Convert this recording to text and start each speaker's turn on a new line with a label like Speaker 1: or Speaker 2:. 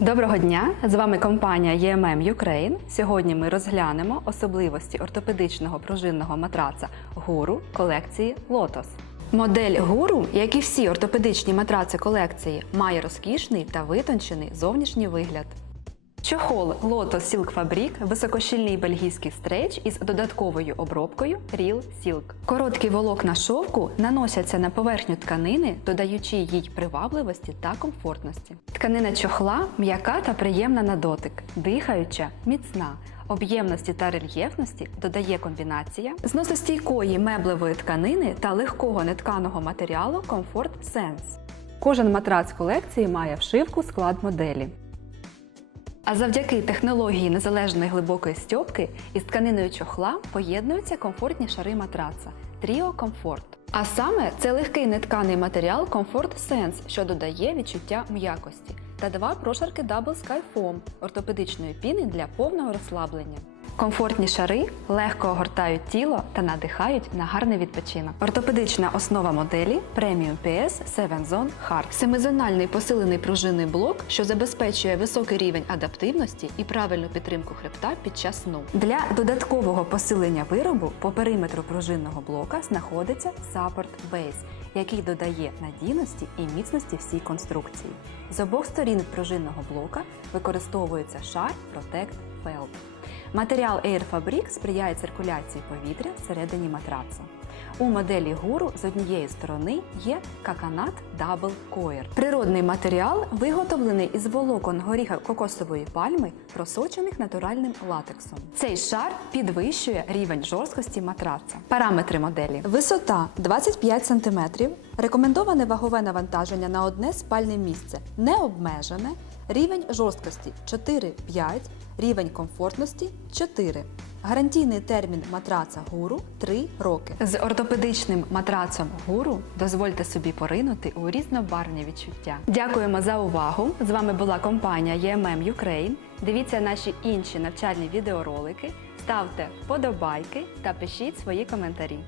Speaker 1: Доброго дня! З вами компанія EMM Ukraine. Сьогодні ми розглянемо особливості ортопедичного пружинного матраца гуру колекції Lotus. Модель гуру, як і всі ортопедичні матраци колекції, має розкішний та витончений зовнішній вигляд. Чохол Lotus Silk Fabric – високощільний бельгійський стреч із додатковою обробкою Real Silk. Короткі волокна шовку наносяться на поверхню тканини, додаючи їй привабливості та комфортності. Тканина чохла м'яка та приємна на дотик, дихаюча, міцна. Об'ємності та рельєфності додає комбінація зносостійкої меблевої тканини та легкого нетканого матеріалу Comfort Sense. Кожен матрац колекції має вшивку склад моделі. А завдяки технології незалежної глибокої стьопки із тканиною чохла поєднуються комфортні шари матраца Trio Comfort. А саме це легкий нетканий матеріал Comfort Sense, що додає відчуття м'якості, та два прошарки Double Sky Foam ортопедичної піни для повного розслаблення. Комфортні шари легко огортають тіло та надихають на гарний відпочинок. Ортопедична основа моделі Premium PS 7 Zone Hard. Семизональний посилений пружинний блок, що забезпечує високий рівень адаптивності і правильну підтримку хребта під час сну. Для додаткового посилення виробу по периметру пружинного блока знаходиться Support Base, який додає надійності і міцності всій конструкції. З обох сторін пружинного блока використовується шар Protect Felt. Матеріал Air сприяє циркуляції повітря всередині матраца. У моделі гуру з однієї сторони є каканат Double Coir. Природний матеріал виготовлений із волокон горіха кокосової пальми, просочених натуральним латексом. Цей шар підвищує рівень жорсткості матраца. Параметри моделі: висота 25 см, рекомендоване вагове навантаження на одне спальне місце не обмежене, рівень жорсткості 4-5, рівень комфортності 4. Гарантійний термін матраца гуру 3 роки. З ортопедичним матрацом гуру дозвольте собі поринути у різнобарвні відчуття. Дякуємо за увагу! З вами була компанія EMM Ukraine. Дивіться наші інші навчальні відеоролики, ставте вподобайки та пишіть свої коментарі.